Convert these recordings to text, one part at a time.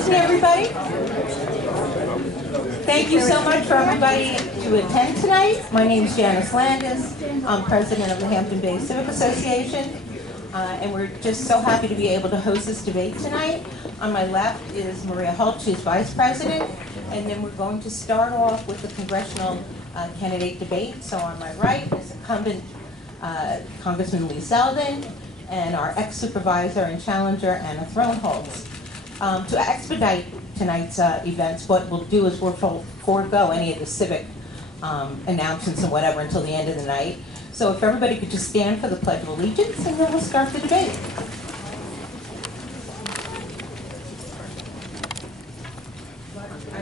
Excuse me, everybody. Thank you so much for everybody to attend tonight. My name is Janice Landis. I'm president of the Hampton Bay Civic Association. And we're just so happy to be able to host this debate tonight. On my left is Maria Holt, she's vice president. And then we're going to start off with the congressional candidate debate. So on my right is incumbent Congressman Lee Zeldin and our ex-supervisor and challenger, Anna Throneholtz. To expedite tonight's events, what we'll do is we'll forego any of the civic announcements and whatever until the end of the night. So if everybody could just stand for the Pledge of Allegiance, and then we'll start the debate.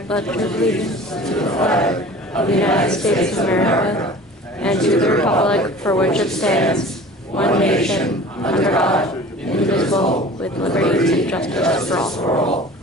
Pledge of allegiance to the flag of the United States of America and to the republic for which it stands, one nation, under God, indivisible, with liberty and justice for all.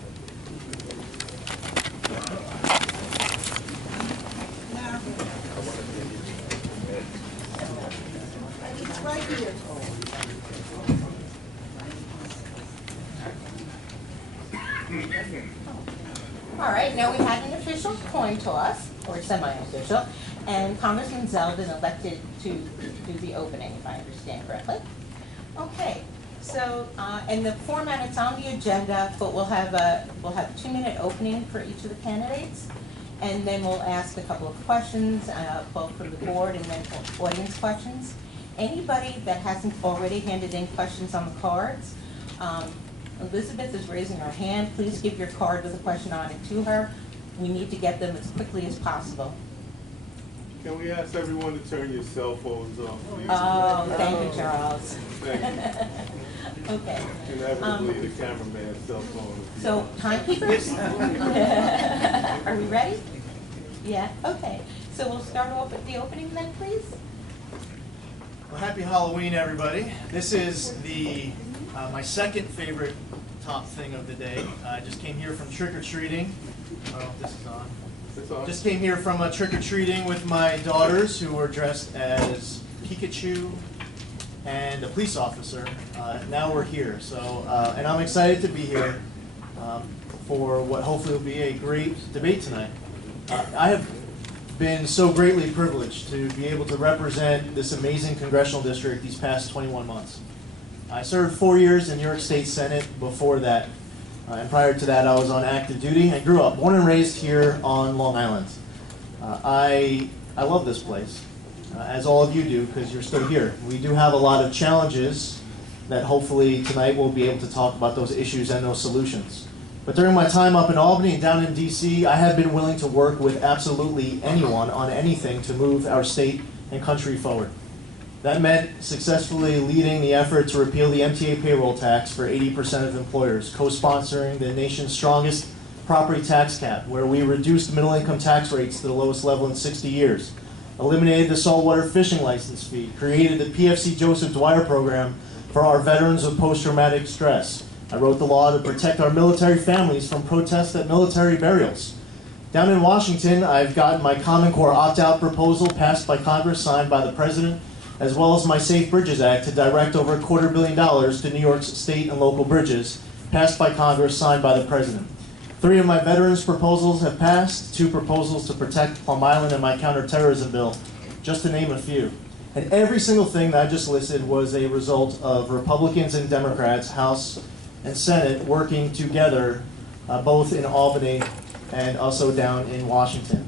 All right, now we had an official coin toss, or semi-official, and Congressman Zeldin elected to do the opening, if I understand correctly. Okay, so, and the format, it's on the agenda, but we'll have a 2-minute opening for each of the candidates, and then we'll ask a couple of questions, both from the board and then audience questions. Anybody that hasn't already handed in questions on the cards, Elizabeth is raising her hand. Please give your card with a question on it to her. We need to get them as quickly as possible. Can we ask everyone to turn your cell phones off, please? Oh, thank you, Charles. Thank you. Okay. Inevitably, the cameraman's cell phone. So, timekeepers? Are we ready? Yeah, okay. So we'll start off with the opening then, please. Well, happy Halloween, everybody. This is my second favorite top thing of the day. I just came here from trick-or-treating. I don't know if this is on. Just came here from trick-or-treating with my daughters who were dressed as Pikachu and a police officer. Now we're here, so and I'm excited to be here for what hopefully will be a great debate tonight. I have been so greatly privileged to be able to represent this amazing congressional district these past 21 months. I served 4 years in New York State Senate before that, and prior to that I was on active duty. I grew up, born and raised here on Long Island. I love this place, as all of you do, because you're still here. We do have a lot of challenges that hopefully tonight we'll be able to talk about those issues and those solutions. But during my time up in Albany and down in DC, I have been willing to work with absolutely anyone on anything to move our state and country forward. That meant successfully leading the effort to repeal the MTA payroll tax for 80% of employers, co-sponsoring the nation's strongest property tax cap, where we reduced middle-income tax rates to the lowest level in 60 years, eliminated the saltwater fishing license fee, created the PFC Joseph Dwyer program for our veterans with post-traumatic stress. I wrote the law to protect our military families from protests at military burials. Down in Washington, I've got my Common Core opt-out proposal passed by Congress, signed by the President, as well as my Safe Bridges Act to direct over $250 million to New York's state and local bridges, passed by Congress, signed by the President. 3 of my veterans' proposals have passed, 2 proposals to protect Plum Island and my counterterrorism bill, just to name a few. And every single thing that I just listed was a result of Republicans and Democrats, House and Senate, working together, both in Albany and also down in Washington.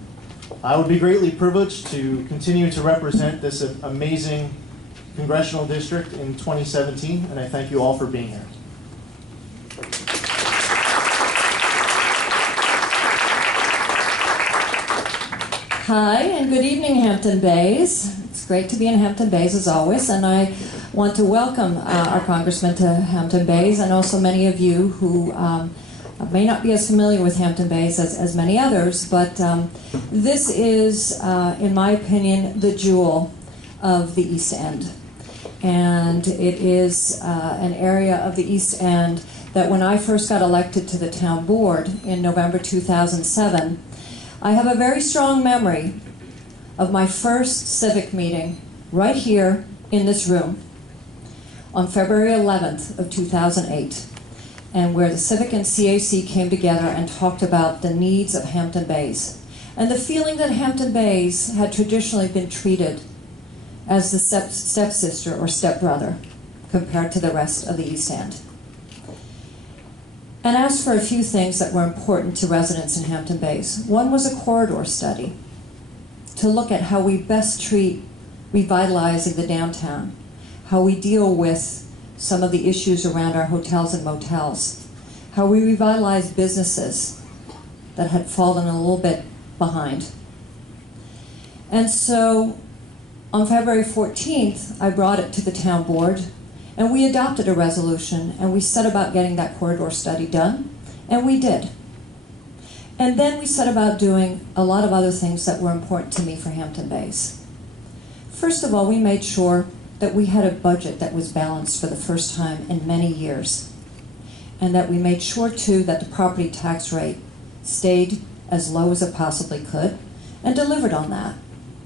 I would be greatly privileged to continue to represent this amazing congressional district in 2017, and I thank you all for being here. Hi, and good evening, Hampton Bays. It's great to be in Hampton Bays, as always, and I want to welcome our congressman to Hampton Bays, and also many of you who may not be as familiar with Hampton Bays as many others, but this is, in my opinion, the jewel of the East End. And it is an area of the East End that when I first got elected to the town board in November 2007, I have a very strong memory of my first civic meeting right here in this room on February 11th of 2008. and where the Civic and CAC came together and talked about the needs of Hampton Bays. And the feeling that Hampton Bays had traditionally been treated as the stepsister or stepbrother compared to the rest of the East End. And asked for a few things that were important to residents in Hampton Bays. One was a corridor study to look at how we best treat revitalizing the downtown, how we deal with some of the issues around our hotels and motels, how we revitalize businesses that had fallen a little bit behind. And so on February 14th, I brought it to the town board, and we adopted a resolution, and we set about getting that corridor study done, and we did. And then we set about doing a lot of other things that were important to me for Hampton Bays. First of all, we made sure that we had a budget that was balanced for the first time in many years, and that we made sure, too, that the property tax rate stayed as low as it possibly could, and delivered on that.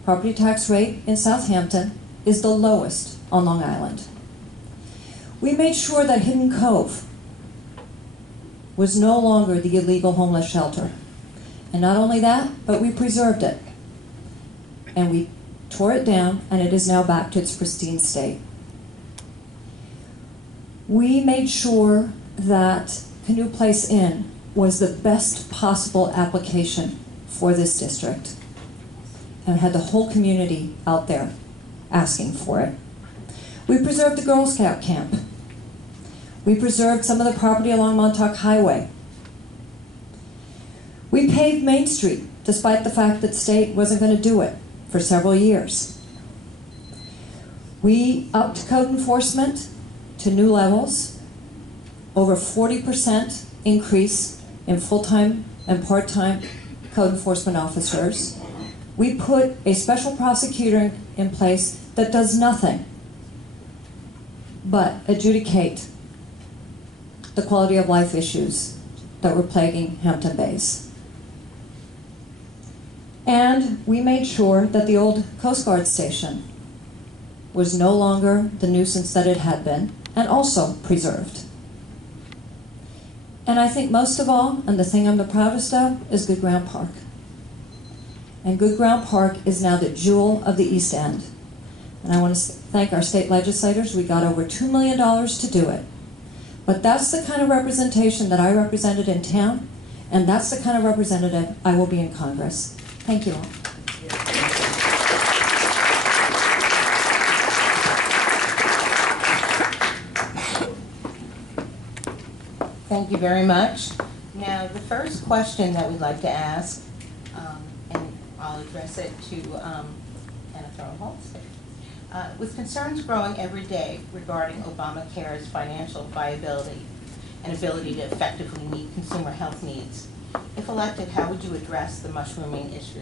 Property tax rate in Southampton is the lowest on Long Island. We made sure that Hidden Cove was no longer the illegal homeless shelter. And not only that, but we preserved it. And we tore it down, and it is now back to its pristine state. We made sure that Canoe Place Inn was the best possible application for this district, and had the whole community out there asking for it. We preserved the Girl Scout camp. We preserved some of the property along Montauk Highway. We paved Main Street, despite the fact that the state wasn't going to do it for several years. We upped code enforcement to new levels, over 40% increase in full-time and part-time code enforcement officers. We put a special prosecutor in place that does nothing but adjudicate the quality of life issues that were plaguing Hampton Bays. And we made sure that the old Coast Guard station was no longer the nuisance that it had been, and also preserved. And I think most of all, and the thing I'm the proudest of, is Good Ground Park. And Good Ground Park is now the jewel of the East End. And I want to thank our state legislators. We got over $2 million to do it. But that's the kind of representation that I represented in town, and that's the kind of representative I will be in Congress. Thank you all. Thank you very much. Now, the first question that we'd like to ask, and I'll address it to Anna Holtz. With concerns growing every day regarding Obamacare's financial viability and ability to effectively meet consumer health needs, if elected, how would you address the mushrooming issue?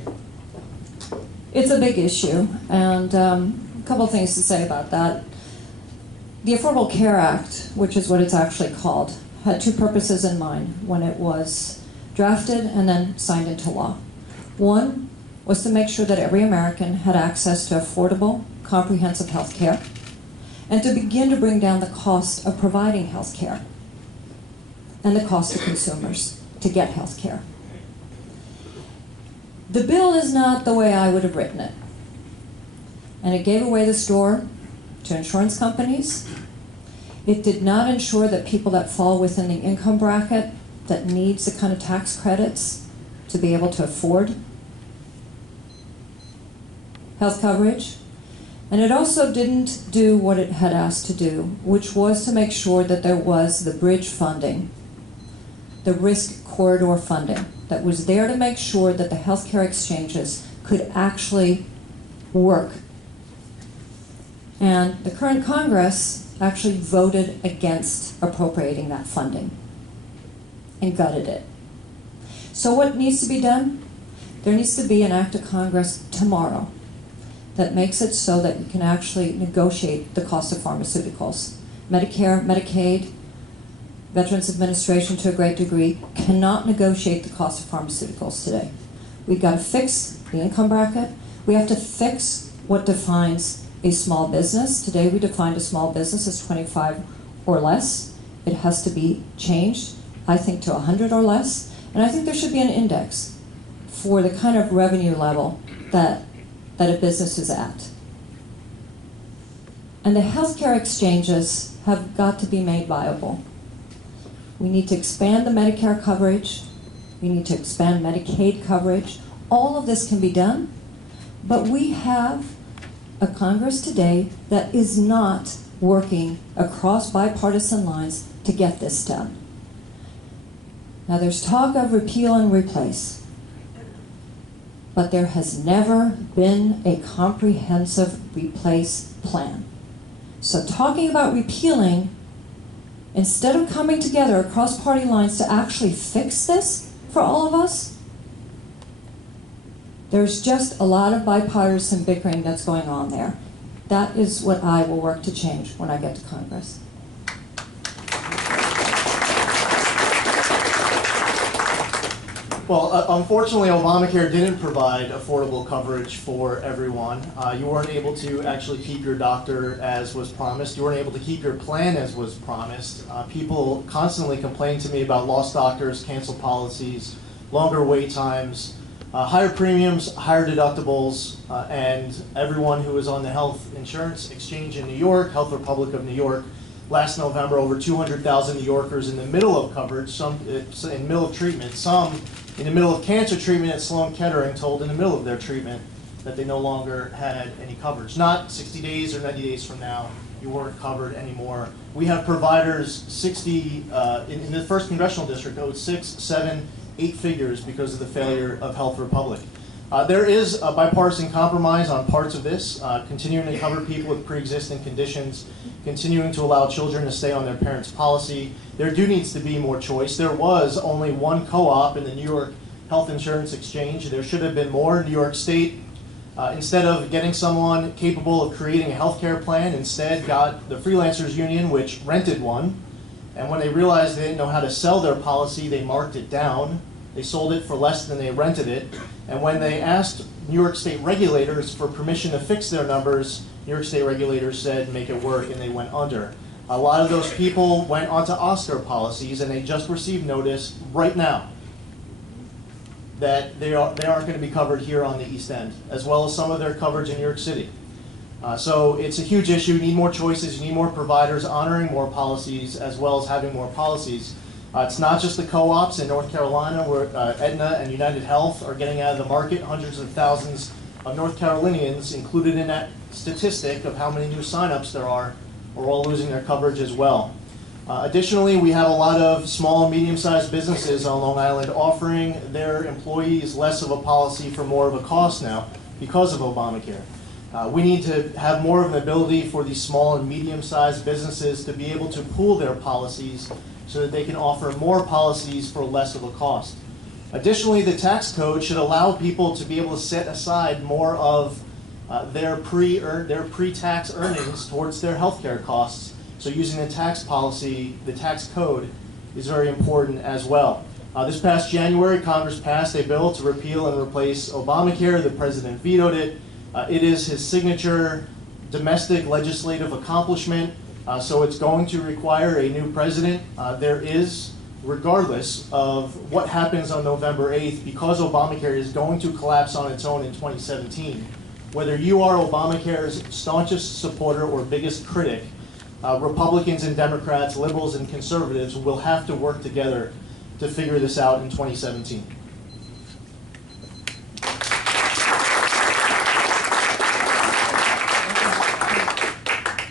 It's a big issue, and a couple of things to say about that. The Affordable Care Act, which is what it's actually called, had two purposes in mind when it was drafted and then signed into law. One was to make sure that every American had access to affordable, comprehensive health care, and to begin to bring down the cost of providing health care and the cost to consumers to get health care. The bill is not the way I would have written it. And it gave away the store to insurance companies. It did not ensure that people that fall within the income bracket that needs the kind of tax credits to be able to afford health coverage. And it also didn't do what it had asked to do, which was to make sure that there was the bridge funding, the risk corridor funding, that was there to make sure that the healthcare exchanges could actually work. And the current Congress actually voted against appropriating that funding and gutted it. So what needs to be done? There needs to be an act of Congress tomorrow that makes it so that you can actually negotiate the cost of pharmaceuticals. Medicare, Medicaid, Veterans Administration to a great degree cannot negotiate the cost of pharmaceuticals today. We've got to fix the income bracket. We have to fix what defines a small business. Today we define a small business as 25 or less, It has to be changed, I think, to 100 or less. And I think there should be an index for the kind of revenue level that a business is at. And the healthcare exchanges have got to be made viable. We need to expand the Medicare coverage. We need to expand Medicaid coverage. All of this can be done, but we have a Congress today that is not working across bipartisan lines to get this done. Now there's talk of repeal and replace, but there has never been a comprehensive replace plan. So talking about repealing, instead of coming together across party lines to actually fix this for all of us, there's just a lot of bipartisan bickering that's going on there. That is what I will work to change when I get to Congress. Well, unfortunately, Obamacare didn't provide affordable coverage for everyone. You weren't able to actually keep your doctor as was promised. You weren't able to keep your plan as was promised. People constantly complain to me about lost doctors, canceled policies, longer wait times, higher premiums, higher deductibles, and everyone who was on the health insurance exchange in New York, Health Republic of New York, last November, over 200,000 New Yorkers in the middle of coverage, some in the middle of treatment, some in the middle of cancer treatment at Sloan Kettering, told in the middle of their treatment that they no longer had any coverage. Not 60 days or 90 days from now, you weren't covered anymore. We have providers 60, in the 1st Congressional District, owed 6, 7, 8 figures because of the failure of Health Republic. There is a bipartisan compromise on parts of this, continuing to cover people with pre-existing conditions, continuing to allow children to stay on their parents' policy. There needs to be more choice. There was only one co-op in the New York Health Insurance Exchange. There should have been more. New York State, instead of getting someone capable of creating a health care plan, instead got the Freelancers Union, which rented one. And when they realized they didn't know how to sell their policy, they marked it down. They sold it for less than they rented it. And when they asked New York State regulators for permission to fix their numbers, New York State regulators said, make it work, and they went under. A lot of those people went onto Oscar policies, and they just received notice right now that they aren't going to be covered here on the East End, as well as some of their coverage in New York City. So it's a huge issue. You need more choices. You need more providers honoring more policies, as well as having more policies. It's not just the co-ops in North Carolina where Aetna and United Health are getting out of the market. Hundreds of thousands of North Carolinians included in that statistic of how many new signups there are all losing their coverage as well. Additionally, we have a lot of small and medium-sized businesses on Long Island offering their employees less of a policy for more of a cost now because of Obamacare. We need to have more of an ability for these small and medium-sized businesses to be able to pool their policies so that they can offer more policies for less of a cost. Additionally, the tax code should allow people to be able to set aside more of their pre-tax earnings towards their healthcare costs. So using the tax policy, the tax code, is very important as well. This past January, Congress passed a bill to repeal and replace Obamacare. The president vetoed it. It is his signature domestic legislative accomplishment. So it's going to require a new president. There is, regardless of what happens on November 8th, because Obamacare is going to collapse on its own in 2017, whether you are Obamacare's staunchest supporter or biggest critic, Republicans and Democrats, liberals and conservatives will have to work together to figure this out in 2017.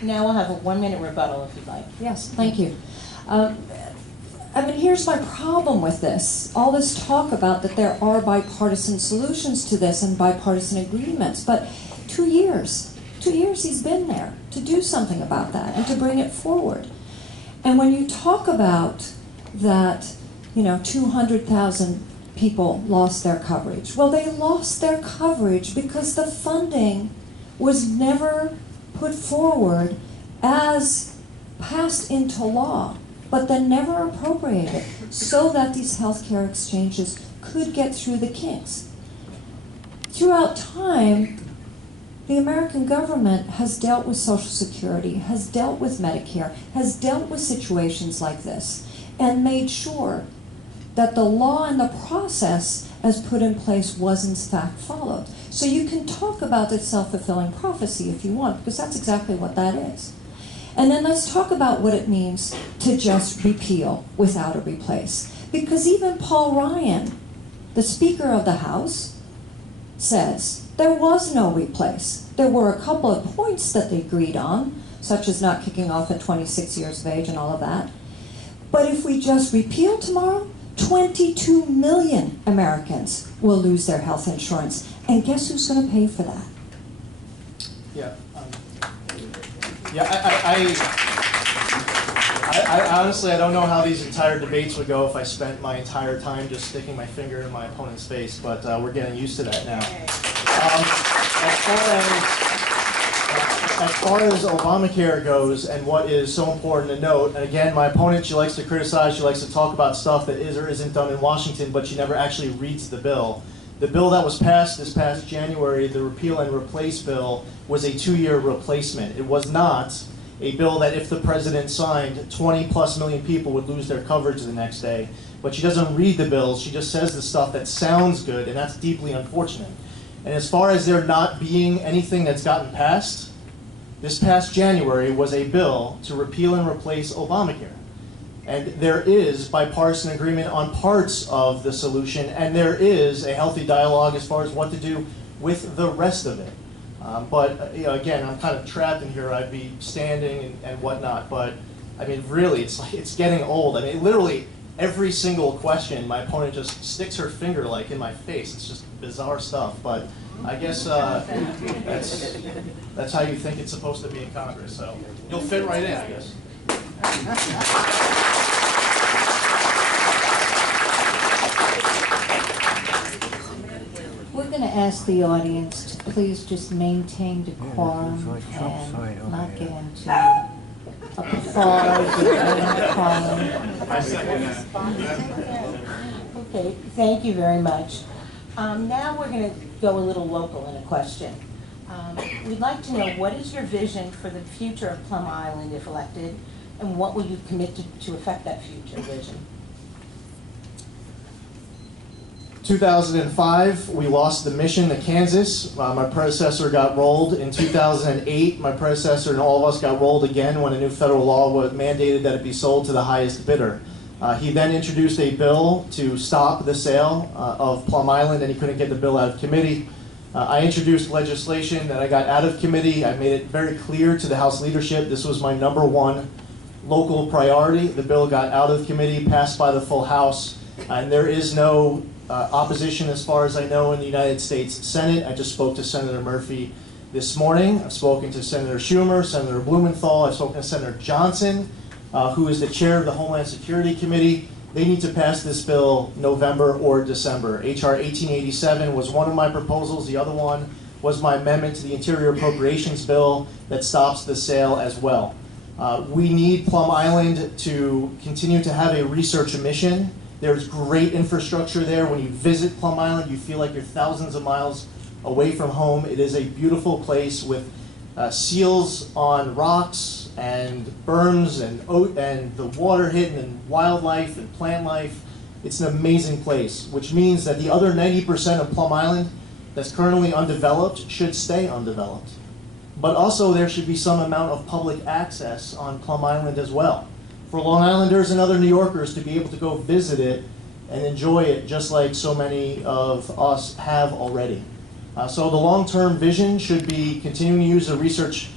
Now we'll have a 1-minute rebuttal if you'd like. Yes, thank you. I mean, here's my problem with this. All this talk about that there are bipartisan solutions to this and bipartisan agreements, but 2 years he's been there to do something about that and to bring it forward. And when you talk about that, 200,000 people lost their coverage. Well, they lost their coverage because the funding was never put forward as passed into law, but then never appropriated so that these healthcare exchanges could get through the kinks. Throughout time, The American government has dealt with Social Security, has dealt with Medicare, has dealt with situations like this, and made sure that the law and the process as put in place was in fact followed. So you can talk about the self-fulfilling prophecy if you want, because that's exactly what that is. And then let's talk about what it means to just repeal without a replace. Because even Paul Ryan, the Speaker of the House, says there was no replace. There were a couple of points that they agreed on, such as not kicking off at 26 years of age and all of that. But if we just repeal tomorrow, 22 million Americans will lose their health insurance. And guess who's going to pay for that? Yeah. I honestly, I don't know how these entire debates would go if I spent my entire time just sticking my finger in my opponent's face, but we're getting used to that now. As far as Obamacare goes, and what is so important to note, and again, my opponent, she likes to criticize, she likes to talk about stuff that is or isn't done in Washington, but she never actually reads the bill. The bill that was passed this past January, the repeal and replace bill, was a 2-year replacement. It was not a bill that if the president signed, 20 plus million people would lose their coverage the next day. But she doesn't read the bills, she just says the stuff that sounds good, and that's deeply unfortunate. And as far as there not being anything that's gotten passed, this past January was a bill to repeal and replace Obamacare. And there is bipartisan agreement on parts of the solution, and there is a healthy dialogue as far as what to do with the rest of it. But you know, again, I'm kind of trapped in here. I'd be standing and whatnot. But I mean, really, it's getting old. I mean, literally every single question, my opponent just sticks her finger like in my face. It's just bizarre stuff. But I guess that's how you think it's supposed to be in Congress. So you'll fit right in, I guess. We're going to ask the audience to please just maintain decorum and not get into applause or calling. Okay, thank you very much. Now we're going to go a little local in a question. We'd like to know, what is your vision for the future of Plum Island if elected, and what will you commit to affect that future vision? 2005, we lost the mission to Kansas. My predecessor got rolled. In 2008, my predecessor and all of us got rolled again when a new federal law was mandated that it be sold to the highest bidder. He then introduced a bill to stop the sale of Plum Island, and he couldn't get the bill out of committee. I introduced legislation that I got out of committee. I made it very clear to the House leadership this was my #1 local priority. The bill got out of committee, passed by the full House, and there is no opposition as far as I know in the United States Senate. I just spoke to Senator Murphy this morning. I've spoken to Senator Schumer, Senator Blumenthal, I've spoken to Senator Johnson, who is the chair of the Homeland Security Committee. They need to pass this bill November or December. H.R. 1887 was one of my proposals. The other one was my amendment to the Interior Appropriations Bill that stops the sale as well. We need Plum Island to continue to have a research mission. There's great infrastructure there. When you visit Plum Island, you feel like you're thousands of miles away from home. It is a beautiful place with seals on rocks and berms and the water hidden and wildlife and plant life. It's an amazing place, which means that the other 90% of Plum Island that's currently undeveloped should stay undeveloped. But also there should be some amount of public access on Plum Island as well, for Long Islanders and other New Yorkers to be able to go visit it and enjoy it just like so many of us have already. So the long-term vision should be continuing to use the research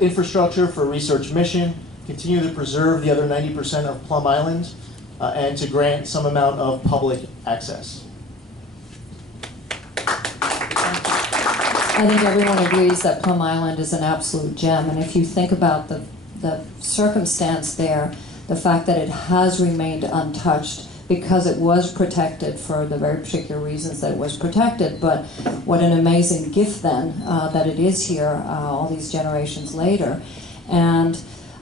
infrastructure for a research mission, continue to preserve the other 90% of Plum Island, and to grant some amount of public access. I think everyone agrees that Plum Island is an absolute gem, and if you think about the circumstance there, the fact that it has remained untouched because it was protected for the very particular reasons that it was protected, but what an amazing gift then that it is here all these generations later. And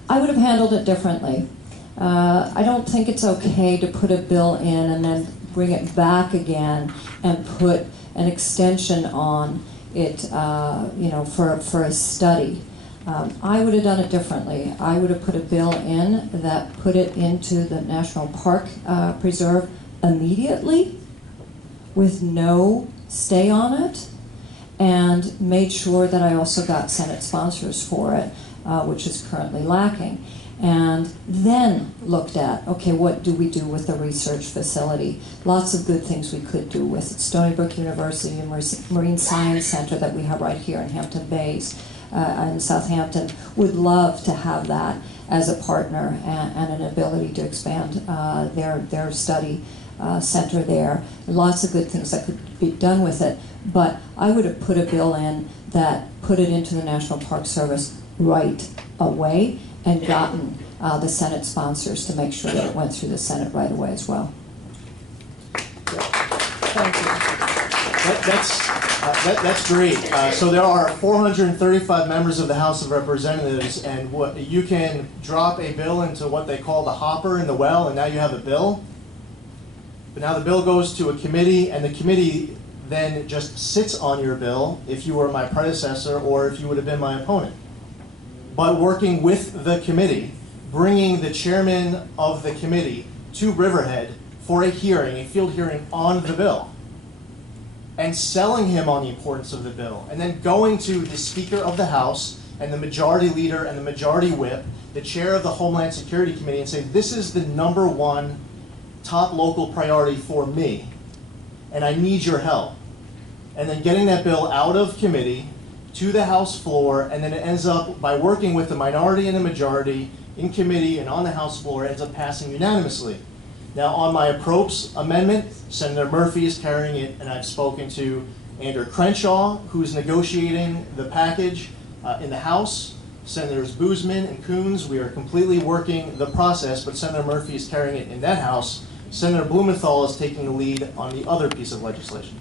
I would have handled it differently. I don't think it's okay to put a bill in and then bring it back again and put an extension on it, for a study. I would have done it differently. I would have put a bill in that put it into the National Park Preserve immediately with no stay on it, and made sure that I also got Senate sponsors for it, which is currently lacking. And then looked at, okay, what do we do with the research facility? Lots of good things we could do with it. Stony Brook University and Marine Science Center that we have right here in Hampton Bays in Southampton would love to have that as a partner and an ability to expand their study center there. Lots of good things that could be done with it. But I would have put a bill in that put it into the National Park Service right away and gotten the Senate sponsors to make sure that it went through the Senate right away as well. Thank you. That's great. So there are 435 members of the House of Representatives, and what you can drop a bill into what they call the hopper in the well, and now you have a bill. But now the bill goes to a committee, and the committee then just sits on your bill if you were my predecessor or if you would have been my opponent. But working with the committee, bringing the chairman of the committee to Riverhead for a hearing, a field hearing on the bill, and selling him on the importance of the bill, and then going to the Speaker of the House and the Majority Leader and the Majority Whip, the Chair of the Homeland Security Committee, and say, this is the #1 top local priority for me, and I need your help. And then getting that bill out of committee to the House floor, and then it ends up, by working with the minority and the majority in committee and on the House floor, it ends up passing unanimously. Now, on my approach amendment, Senator Murphy is carrying it, and I've spoken to Andrew Crenshaw, who's negotiating the package in the House. Senators Boozman and Coons, we are completely working the process, but Senator Murphy is carrying it in that House. Senator Blumenthal is taking the lead on the other piece of legislation.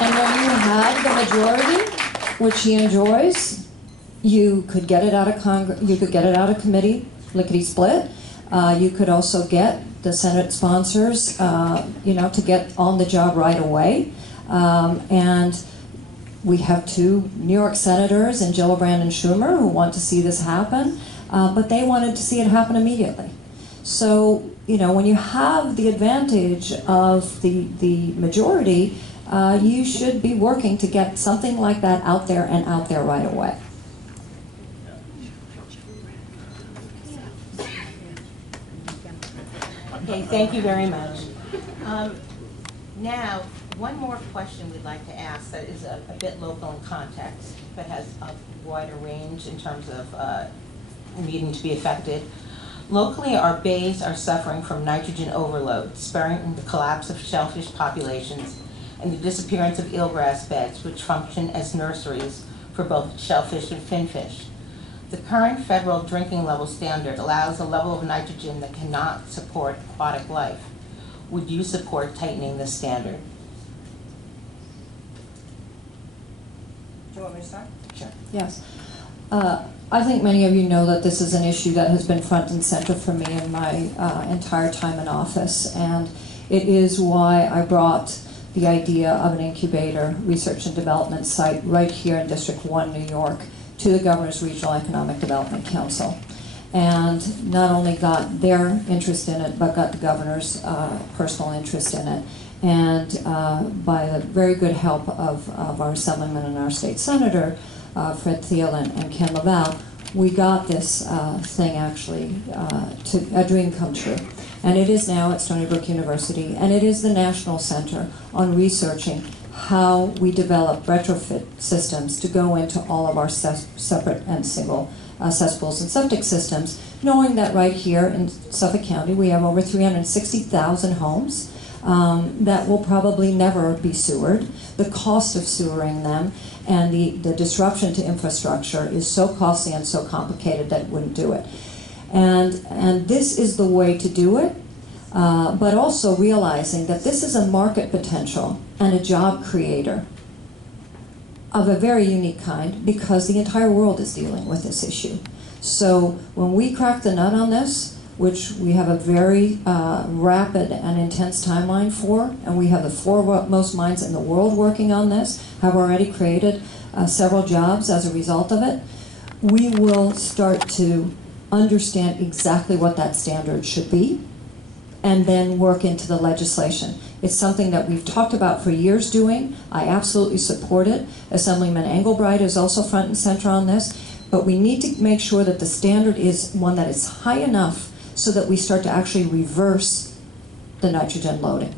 And when you have the majority, which he enjoys, you could get it out of Congress. You could get it out of committee, lickety split. You could also get the Senate sponsors, to get on the job right away. And we have 2 New York senators, and Gillibrand and Schumer, who want to see this happen, but they wanted to see it happen immediately. So, when you have the advantage of the majority, you should be working to get something like that out there and out there right away. Okay, thank you very much. Now, one more question we'd like to ask that is a bit local in context, but has a wider range in terms of needing to be affected. Locally, our bays are suffering from nitrogen overload, spurring the collapse of shellfish populations and the disappearance of eelgrass beds, which function as nurseries for both shellfish and finfish. The current federal drinking level standard allows a level of nitrogen that cannot support aquatic life. Would you support tightening the standard? Do you want me to start? Sure. Yes. I think many of you know that this is an issue that has been front and center for me in my entire time in office, and it is why I brought the idea of an incubator research and development site right here in District 1, New York, to the Governor's Regional Economic Development Council. And not only got their interest in it, but got the Governor's personal interest in it. And by the very good help of our Assemblyman and our State Senator, Fred Thiel and Ken LaValle, we got this thing actually to a dream come true. And it is now at Stony Brook University, and it is the National Center on researching how we develop retrofit systems to go into all of our separate and single cesspools and septic systems, knowing that right here in Suffolk County we have over 360,000 homes that will probably never be sewered. The cost of sewering them and the disruption to infrastructure is so costly and so complicated that it wouldn't do it. And this is the way to do it, but also realizing that this is a market potential and a job creator of a very unique kind, because the entire world is dealing with this issue. So when we crack the nut on this, which we have a very rapid and intense timeline for, and we have the foremost minds in the world working on this, have already created several jobs as a result of it. We will start to understand exactly what that standard should be and then work into the legislation. It's something that we've talked about for years doing. I absolutely support it. Assemblyman Engelbright is also front and center on this, but we need to make sure that the standard is one that is high enough so that we start to actually reverse the nitrogen loading.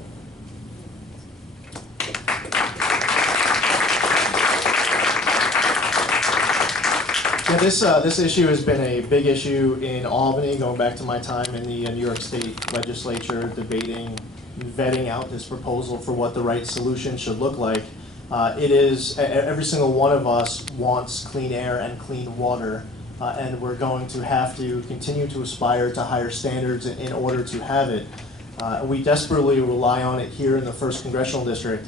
Yeah, this issue has been a big issue in Albany, going back to my time in the New York State legislature, debating, vetting out this proposal for what the right solution should look like. It is, every single one of us wants clean air and clean water, and we're going to have to continue to aspire to higher standards in order to have it. We desperately rely on it here in the 1st Congressional District.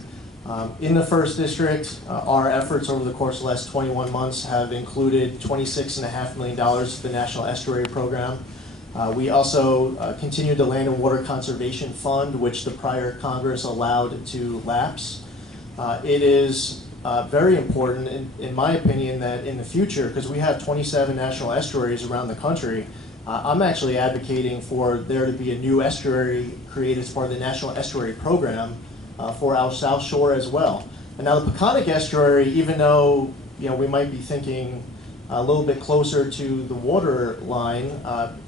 In the 1st District, our efforts over the course of the last 21 months have included $26.5 million for the National Estuary Program. We also continued the Land and Water Conservation Fund, which the prior Congress allowed to lapse. It is very important, in my opinion, that in the future, because we have 27 national estuaries around the country, I'm actually advocating for there to be a new estuary created as part of the National Estuary Program for our South Shore as well. And now the Peconic Estuary, even though we might be thinking a little bit closer to the water line,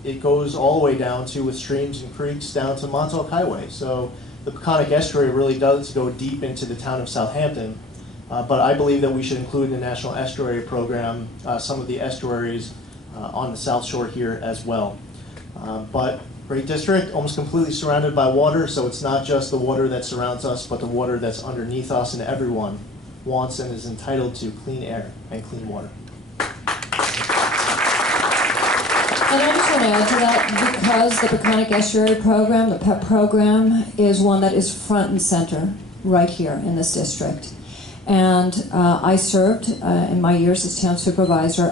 it goes all the way down to, with streams and creeks, down to Montauk Highway. So the Peconic Estuary really does go deep into the town of Southampton. But I believe that we should include in the National Estuary Program some of the estuaries on the South Shore here as well. But great district, almost completely surrounded by water, so it's not just the water that surrounds us, but the water that's underneath us, and everyone wants and is entitled to clean air and clean water. And I just want to add to that, because the Peconic Estuary Program, the PEP program, is one that is front and center right here in this district. And I served in my years as town supervisor